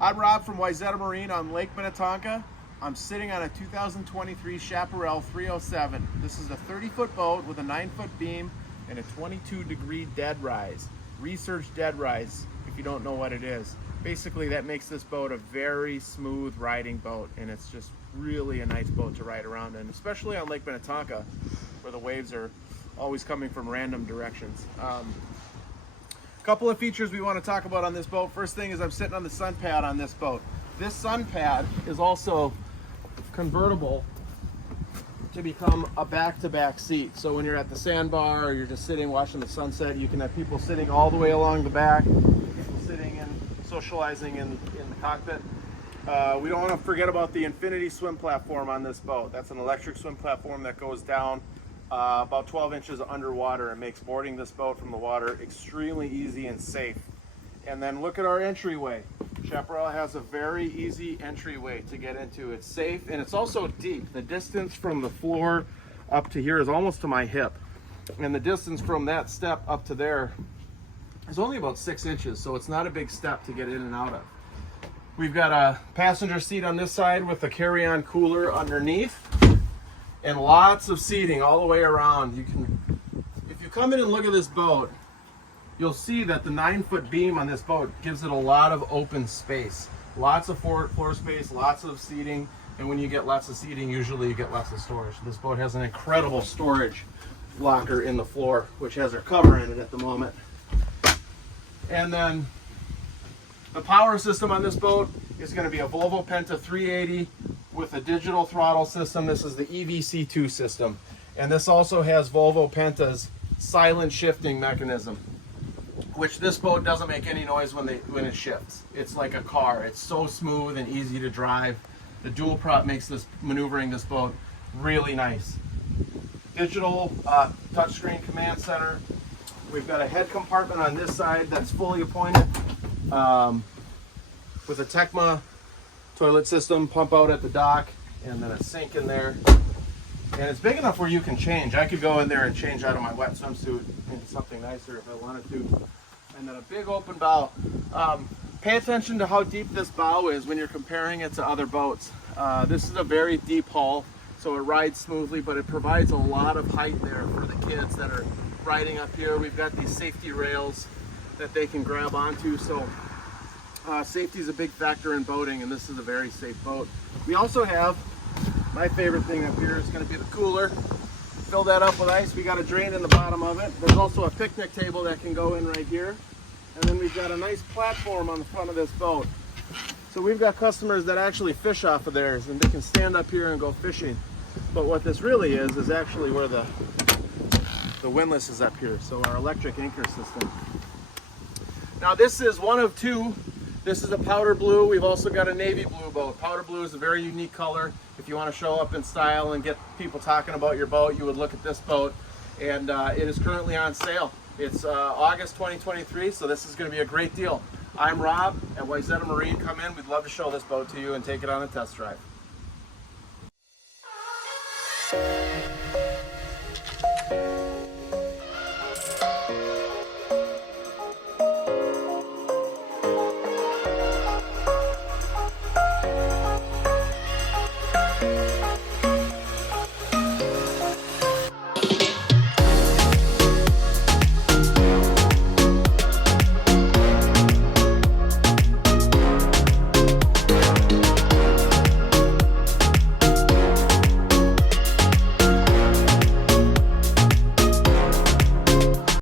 I'm Rob from Wayzata Marine on Lake Minnetonka. I'm sitting on a 2023 Chaparral 307. This is a 30-foot boat with a 9-foot beam and a 22-degree dead rise. Research dead rise, if you don't know what it is. Basically, that makes this boat a very smooth riding boat, and it's just really a nice boat to ride around in, especially on Lake Minnetonka, where the waves are always coming from random directions. Couple of features we want to talk about on this boat. First thing is I'm sitting on the sun pad on this boat. This sun pad is also convertible to become a back-to-back seat. So when you're at the sandbar or you're just sitting watching the sunset, you can have people sitting all the way along the back, people sitting and socializing in the cockpit. We don't want to forget about the Infinity swim platform on this boat. That's an electric swim platform that goes down about 12 inches underwater and makes boarding this boat from the water extremely easy and safe. And then look at our entryway. Chaparral has a very easy entryway to get into. It's safe and it's also deep. The distance from the floor up to here is almost to my hip. And the distance from that step up to there is only about 6 inches, so it's not a big step to get in and out of. We've got a passenger seat on this side with a carry-on cooler underneath, and lots of seating all the way around. If you come in and look at this boat, you'll see that the 9-foot beam on this boat gives it a lot of open space. Lots of floor space, lots of seating, and when you get lots of seating, usually you get lots of storage. This boat has an incredible storage locker in the floor, which has our cover in it at the moment. And then the power system on this boat is going to be a Volvo Penta 380 with a digital throttle system. This is the EVC2 system. And this also has Volvo Penta's silent shifting mechanism, which this boat doesn't make any noise when it shifts. It's like a car. It's so smooth and easy to drive. The dual prop makes maneuvering this boat really nice. Digital touchscreen command center. We've got a head compartment on this side that's fully appointed with a Tecma toilet system, pump out at the dock, and then a sink in there. And it's big enough where you can change. I could go in there and change out of my wet swimsuit into something nicer if I wanted to. And then a big open bow. Pay attention to how deep this bow is when you're comparing it to other boats. This is a very deep hull, so it rides smoothly, but it provides a lot of height there for the kids that are riding up here. We've got these safety rails that they can grab onto, so safety is a big factor in boating, and this is a very safe boat. We also have, my favorite thing up here is going to be the cooler. Fill that up with ice. We got a drain in the bottom of it. There's also a picnic table that can go in right here. And then we've got a nice platform on the front of this boat. So we've got customers that actually fish off of theirs, and they can stand up here and go fishing. But what this really is actually where the windlass is up here. So our electric anchor system. Now this is one of two. This is a powder blue. We've also got a navy blue boat. Powder blue is a very unique color. If you want to show up in style and get people talking about your boat, you would look at this boat. And it is currently on sale. It's August 2023, so this is going to be a great deal. I'm Rob at Wayzata Marine. Come in. We'd love to show this boat to you and take it on a test drive.